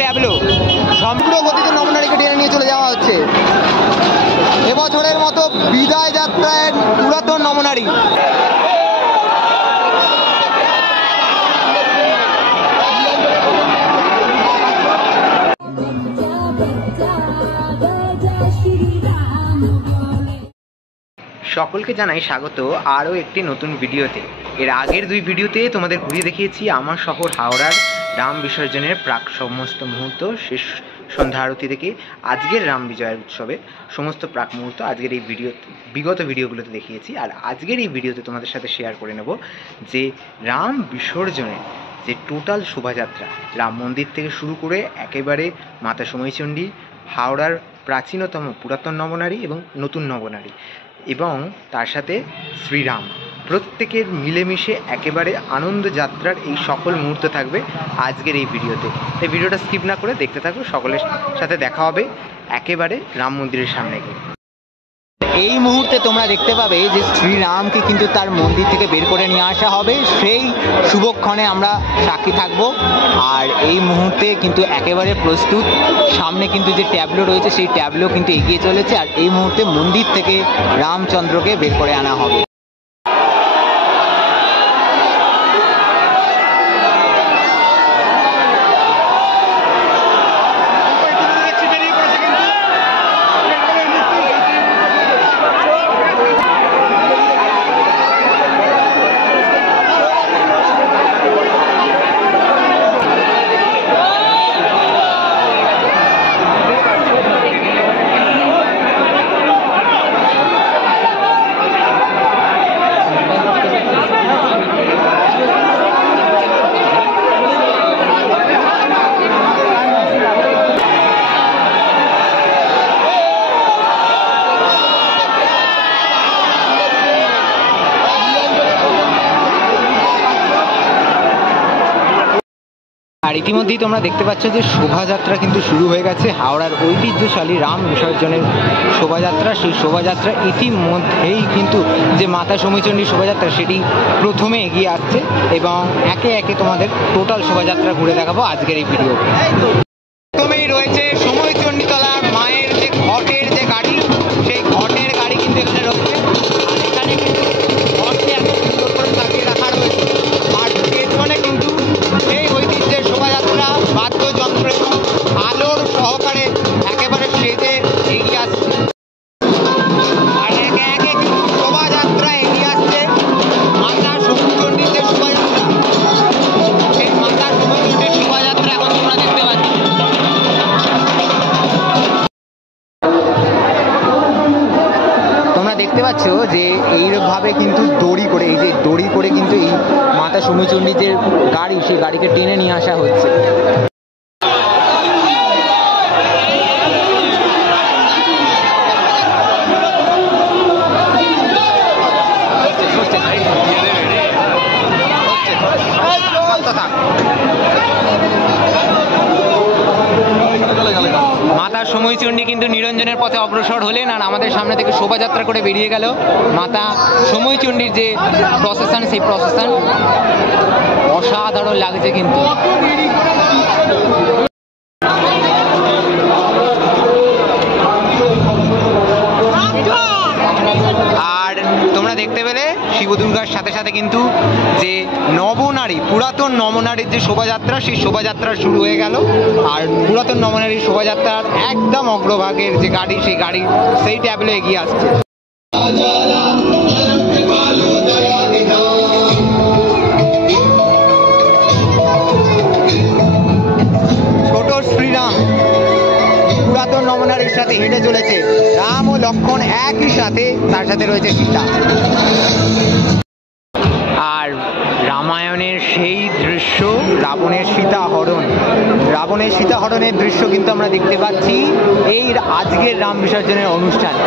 Tableau সম্পূর্ণ গতিতে নমনারীকে টেনে নিয়ে চলে যাওয়া হচ্ছে। এবছরের মতো বিদায় যাত্রায় পুরাতন নমনারী। সকলকে জানাই স্বাগত আরও একটি নতুন ভিডিওতে। এর আগের দুই ভিডিওতে তোমাদের ঘুরিয়ে দেখিয়েছি আমার শহর হাওড়ার রাম বিসর্জনের প্রাক সমস্ত মুহূর্ত, শেষ সন্ধ্যা আরতি থেকে আজকের রাম বিজয়ের উৎসবের সমস্ত প্রাক মুহূর্ত আজকের এই বিগত ভিডিওগুলোতে দেখিয়েছি। আর আজকের এই ভিডিওতে তোমাদের সাথে শেয়ার করে নেব যে রাম বিসর্জনের যে টোটাল শোভাযাত্রা, রাম মন্দির থেকে শুরু করে একেবারে মাতা সময়চণ্ডী, হাওড়ার প্রাচীনতম পুরাতন নবনারী এবং নতুন নবনারী এবং তার সাথে শ্রীরাম, প্রত্যেকের মিলেমিশে একেবারে আনন্দ যাত্রার এই সকল মুহূর্ত থাকবে আজকের এই ভিডিওতে। এই ভিডিওটা স্কিপ না করে দেখতে থাকো। সকলের সাথে দেখা হবে একেবারে রাম মন্দিরের সামনে গিয়ে। এই মুহূর্তে তোমরা দেখতে পাবে যে শ্রীরামকে কিন্তু তার মন্দির থেকে বের করে নিয়ে আসা হবে, সেই শুভক্ষণে আমরা সাক্ষী থাকব। আর এই মুহূর্তে কিন্তু একেবারে প্রস্তুত, সামনে কিন্তু যে ট্যাবলো রয়েছে সেই ট্যাবলো কিন্তু এগিয়ে চলেছে। আর এই মুহূর্তে মন্দির থেকে রামচন্দ্রকে বের করে আনা হবে। আর ইতিমধ্যেই তোমরা দেখতে পাচ্ছ যে শোভাযাত্রা কিন্তু শুরু হয়ে গেছে। হাওড়ার ঐতিহ্যশালী রাম বিসর্জনের শোভাযাত্রা, সেই শোভাযাত্রা ইতিমধ্যেই কিন্তু যে মাতা সময়চণ্ডী শোভাযাত্রা সেটি প্রথমে এগিয়ে আসছে এবং একে একে তোমাদের টোটাল শোভাযাত্রা ঘুরে দেখাবো আজকের এই ভিডিও। প্রথমেই রয়েছে সময়চণ্ডীতলা মায়ের যে ঘটের যে গাড়ি, সেই ঘটের গাড়ি কিন্তু এখানে রয়েছে। আর এখানে কিন্তু ঘটকে এত সুন্দর করে সাজিয়ে রাখা রয়েছে। আর পেছনে কিন্তু সেই ঐতিহ্যের শোভাযাত্রা বাদ্যযন্ত্র এবং আলোর সহকারে একেবারে সেজে এগিয়ে আসছে। আর একে একে কিন্তু শোভাযাত্রা এগিয়ে আসছে মাতা সময়চণ্ডীর যে শোভাযাত্রা, সেই মাতা সময়চণ্ডীর শোভাযাত্রা এখন তোমরা দেখতে পাচ্ছ। তোমরা দেখতে পাচ্ছ যে এইভাবে কিন্তু দড়ি করে, এই যে দড়ি করে কিন্তু এই মাতা সময়চণ্ডীর যে গাড়ি, সেই গাড়িকে টেনে নিয়ে আসা হচ্ছে। মাতা সময়চণ্ডী কিন্তু নিরঞ্জনের পথে অগ্রসর হলেন আর আমাদের সামনে থেকে শোভাযাত্রা করে বেরিয়ে গেল মাতা সময়চণ্ডীর যে প্রসেশন, সেই প্রসেশন অসাধারণ লাগছে কিন্তু। আর তোমরা দেখতে পেলে শিব দুর্গার সাথে সাথে কিন্তু যে নবনারী, পুরাতন নবনারীর যে শোভাযাত্রা, সেই শোভাযাত্রা শুরু হয়ে গেল। আর পুরাতন নবনারীর শোভাযাত্রার একদম অগ্রভাগের যে গাড়ি, সেই গাড়ি সেই ট্যাবলে এগিয়ে আসছে। ছোট শ্রীরাম পুরাতন নবনারীর সাথে হেঁটে চলেছে। রাম ও লক্ষ্মণ একই সাথে, তার সাথে রয়েছে সীতা। আর রামায়ণের সেই দৃশ্য, রাবণের সীতাহরণ, রাবণের সীতাহরণের দৃশ্য কিন্তু আমরা দেখতে পাচ্ছি এই আজকের রাম বিসর্জনের অনুষ্ঠানে।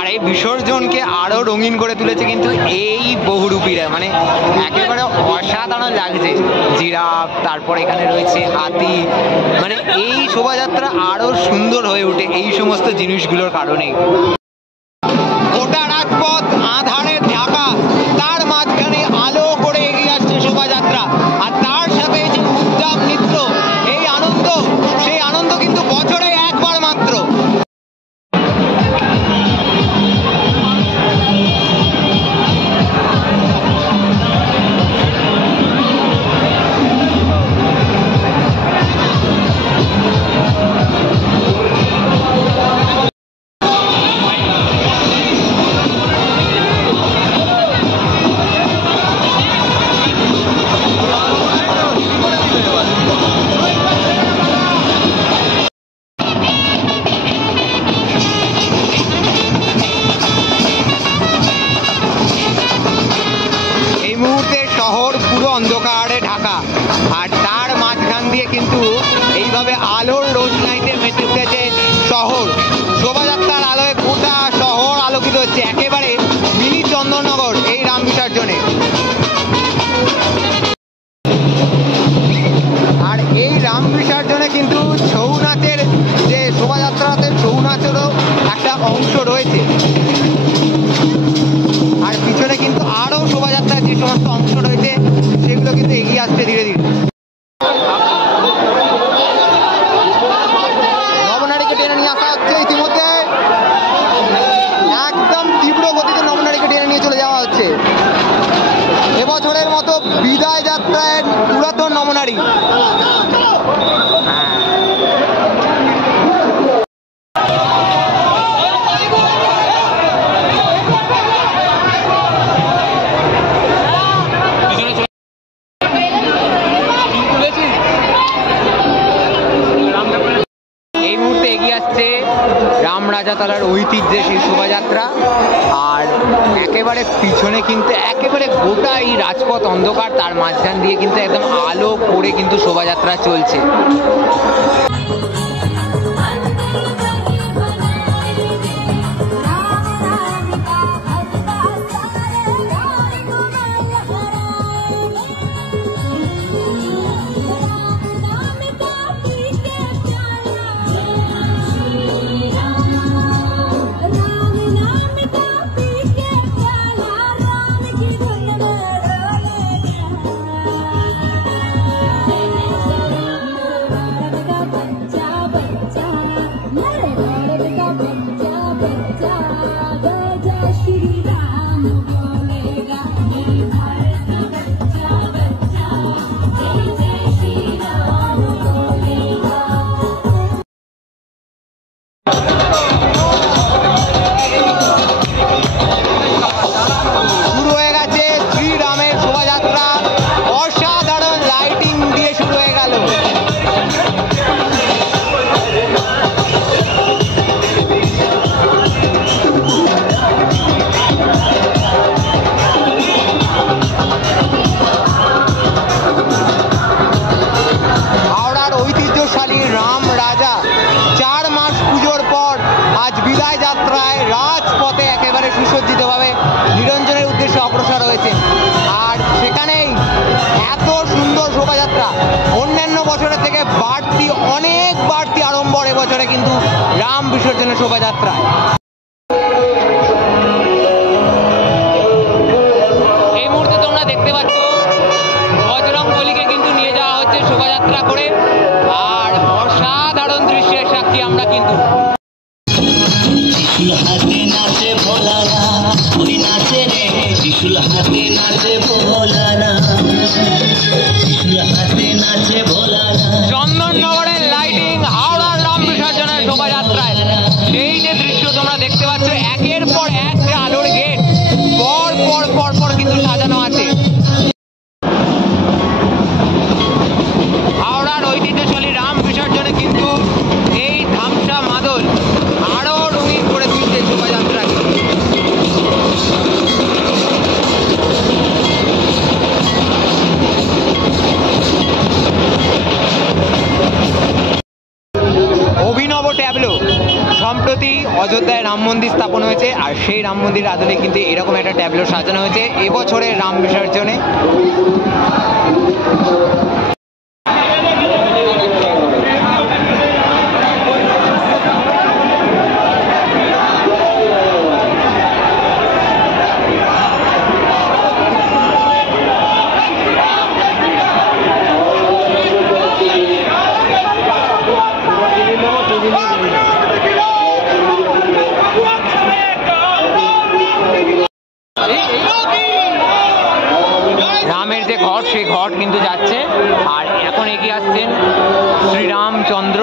আর এই বিসর্জনকে আরো রঙিন করে তুলেছে কিন্তু এই বহু বহুরূপীরা, মানে একেবারে অসাধারণ লাগছে। জিরাফ, তারপর এখানে রয়েছে হাতি, মানে এই শোভাযাত্রা আরো সুন্দর হয়ে ওঠে এই সমস্ত জিনিসগুলোর কারণে। গোটা রাজপথ আধারে ঢাকা, তার মাঝখানে আলো করে এগিয়ে আসছে শোভাযাত্রা, আর তার সাথে যে উদ্যাম নৃত্য, এই আনন্দ, সেই আনন্দ কিন্তু বছরে একবার মাত্র। অন্ধকারে ঢাকা, আর তার মাঝখান দিয়ে কিন্তু এইভাবে আলোর রোশনাইতে মেতে উঠেছে শহর। শোভাযাত্রার আলোয় গোটা শহর আলোকিত হচ্ছে, একেবারে মিনি চন্দননগর এই রাম বিসর্জনে। আর এই রাম বিসর্জনে কিন্তু ছৌ নাচের যে শোভাযাত্রাতে ছৌ নাচেরও একটা অংশ রয়েছে, আর পিছনে কিন্তু আরো শোভাযাত্রার যে সমস্ত অংশ রয়েছে সেগুলো কিন্তু এগিয়ে আসছে ধীরে ধীরে। নবনারীকে টেনে নিয়ে আসা হচ্ছে, ইতিমধ্যে একদম তীব্র গতিতে নবনারীকে টেনে নিয়ে চলে যাওয়া হচ্ছে। এবছরের মতো বিদায় যাত্রায় পুরাতন নবনারী। রাজাতলার ঐতিহ্যে সেই শোভাযাত্রা, আর একেবারে পিছনে কিন্তু একেবারে গোটা এই রাজপথ অন্ধকার, তার মাঝখান দিয়ে কিন্তু একদম আলো করে কিন্তু শোভাযাত্রা চলছে। সুসজ্জিতভাবে নিরঞ্জনের উদ্দেশ্যে অগ্রসর হয়েছে, আর সেখানেই এত সুন্দর শোভাযাত্রা অন্যান্য বছরের থেকে বাড়তি, অনেক বাড়তি আড়ম্বর এবছরে কিন্তু রাম বিসর্জনের শোভাযাত্রায়। এই মুহূর্তে তোমরা দেখতে পাচ্ছ বজরং বলিকে কিন্তু নিয়ে যাওয়া হচ্ছে শোভাযাত্রা করে, আর অসাধারণ দৃশ্যের সাক্ষী আমরা কিন্তু। হাতে নাচে ভোলানা, ওই নাচে রে ত্রিশুল হাতে নাচে ভোলানা, ত্রিশুল হাতে নাচে ভোলানা। চন্দননগরের লাইটিং হাওড়ার রাম বিসর্জনের শোভাযাত্রায় সেই যে দৃশ্য তোমরা দেখতে পাচ্ছ, একের পর এক আলোর গেট পর পর পর পর কিন্তু সাজানো আছে। হাওড়ার ঐতিহ্যশালী রাম বিসর্জনে কিন্তু এই ধামসা মাদল আরো রঙিন করে তুলছে শোভাযাত্রাকে। অযোধ্যায় রাম মন্দির স্থাপন হয়েছে, আর সেই রাম মন্দিরের আদলে কিন্তু এরকম একটা ট্যাবলো সাজানো হয়েছে এবছরের রাম বিসর্জনে। রামের যে ঘট, সেই ঘট কিন্তু যাচ্ছে, আর এখন এগিয়ে আসছেন শ্রীরামচন্দ্র।